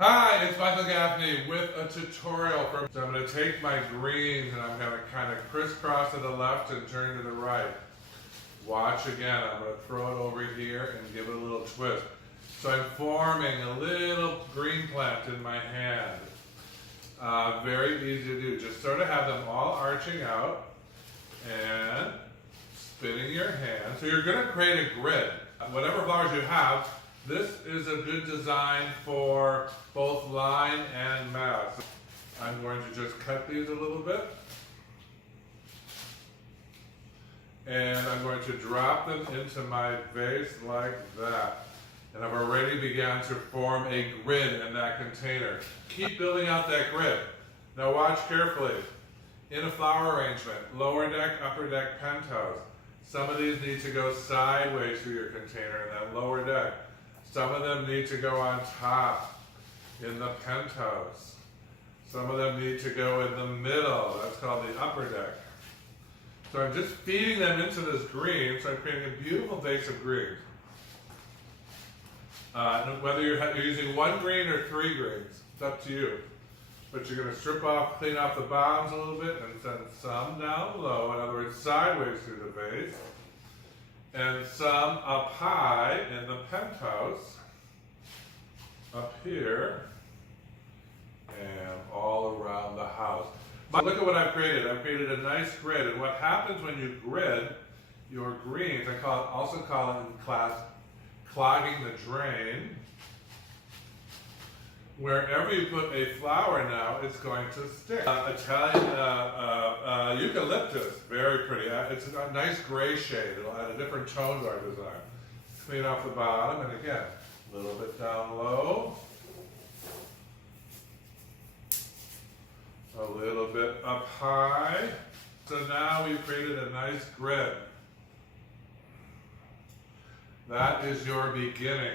Hi, it's Michael Gaffney with a tutorial for. So I'm going to take my greens and I'm going to kind of crisscross to the left and turn to the right. Watch again. I'm going to throw it over here and give it a little twist. So I'm forming a little green plant in my hand. Very easy to do. Just sort of have them all arching out and spinning your hand. So you're going to create a grid. Whatever flowers you have, this is a good design for both line and mass. I'm going to just cut these a little bit. And I'm going to drop them into my vase like that. And I've already begun to form a grid in that container. Keep building out that grid. Now watch carefully. In a flower arrangement, lower deck, upper deck, penthouse. Some of these need to go sideways through your container in that lower deck. Some of them need to go on top in the penthouse. Some of them need to go in the middle. That's called the upper deck. So I'm just feeding them into this green, so I'm creating a beautiful vase of greens. Whether you're using one green or three greens, it's up to you. But you're going to strip off, clean off the bottoms a little bit, and send some down low, in other words, sideways through the vase, and some up high in the penthouse, up here, and all around the house. But look at what I've created. I've created a nice grid, and what happens when you grid your greens, I also call it in class clogging the drain. Wherever you put a flower now, it's going to stick. Italian eucalyptus, very pretty. It's a nice gray shade. It'll add a different tone to our design. Clean off the bottom, and again, a little bit down low. A little bit up high. So now we've created a nice grid. That is your beginning.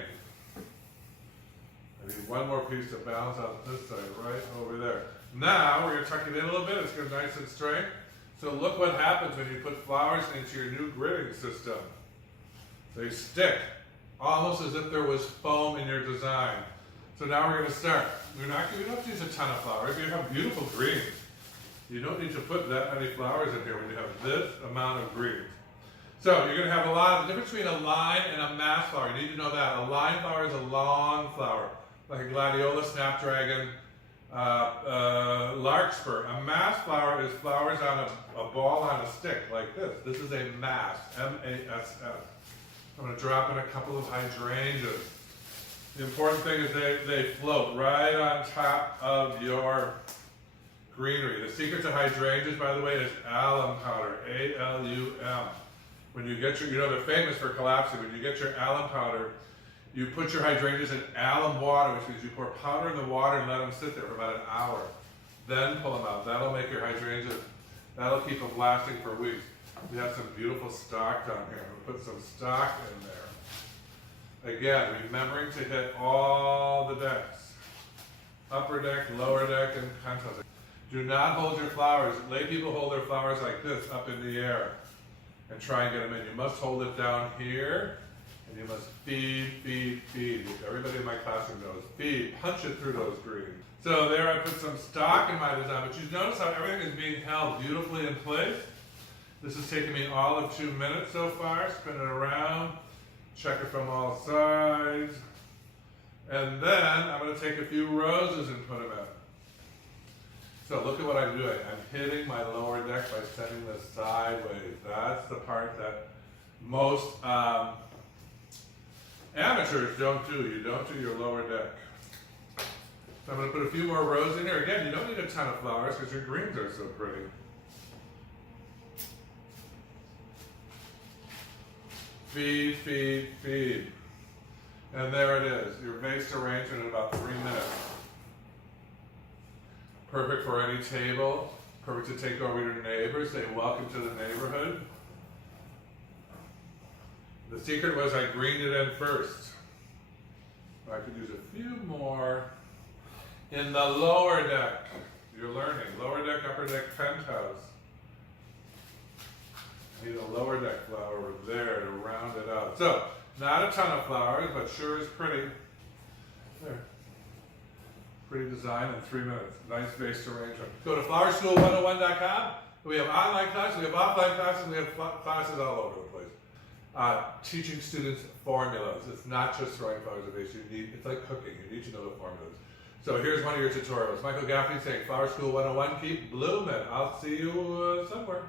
I need one more piece to balance out this side, right over there. Now, we're going to tuck it in a little bit. It's going to be nice and straight. So look what happens when you put flowers into your new gridding system. They stick, almost as if there was foam in your design. So now we're going to start. We don't have to use a ton of flowers. You have beautiful greens. You don't need to put that many flowers in here when you have this amount of greens. So you're going to have the difference between a line and a mass flower. You need to know that. A line flower is a long flower, like a gladiola, snapdragon, larkspur. A mass flower is flowers on a ball on a stick, like this. This is a mass, M-A-S-S. I'm going to drop in a couple of hydrangeas. The important thing is they float right on top of your greenery. The secret to hydrangeas, by the way, is alum powder, A-L-U-M. When you get your, they're famous for collapsing. When you get your alum powder, you put your hydrangeas in alum water, which means you pour powder in the water and let them sit there for about an hour. Then pull them out. That'll make your hydrangeas, that'll keep them lasting for weeks. We have some beautiful stock down here. We'll put some stock in there. Again, remembering to hit all the decks. Upper deck, lower deck, and penthouse. Do not hold your flowers. Lay people hold their flowers like this up in the air and try and get them in. You must hold it down here. And you must feed, feed, feed. Everybody in my classroom knows. Feed. Punch it through those greens. So there I put some stock in my design, but you notice how everything is being held beautifully in place. This has taken me all of 2 minutes so far. Spin it around. Check it from all sides. And then I'm going to take a few roses and put them in. So look at what I'm doing. I'm hitting my lower deck by sending this sideways. That's the part that most amateurs don't do. You don't do your lower deck. So I'm going to put a few more rows in here. Again, you don't need a ton of flowers because your greens are so pretty. Feed, feed, feed. And there it is. Your vase arrangement in about 3 minutes. Perfect for any table. Perfect to take over your neighbors. Say welcome to the neighborhood. The secret was I greened it in first. I could use a few more in the lower deck. You're learning. Lower deck, upper deck, penthouse. I need a lower deck flower over there to round it out. So, not a ton of flowers, but sure is pretty. There. pretty design in 3 minutes. Nice vase arrangement. Go to flowerschool101.com. We have online classes, we have offline classes, we have classes all over the place. Teaching students formulas. It's not just throwing flowers in a vase. It's like cooking. You need to know the formulas. So here's one of your tutorials. Michael Gaffney saying, Flower School 101, keep blooming. I'll see you somewhere.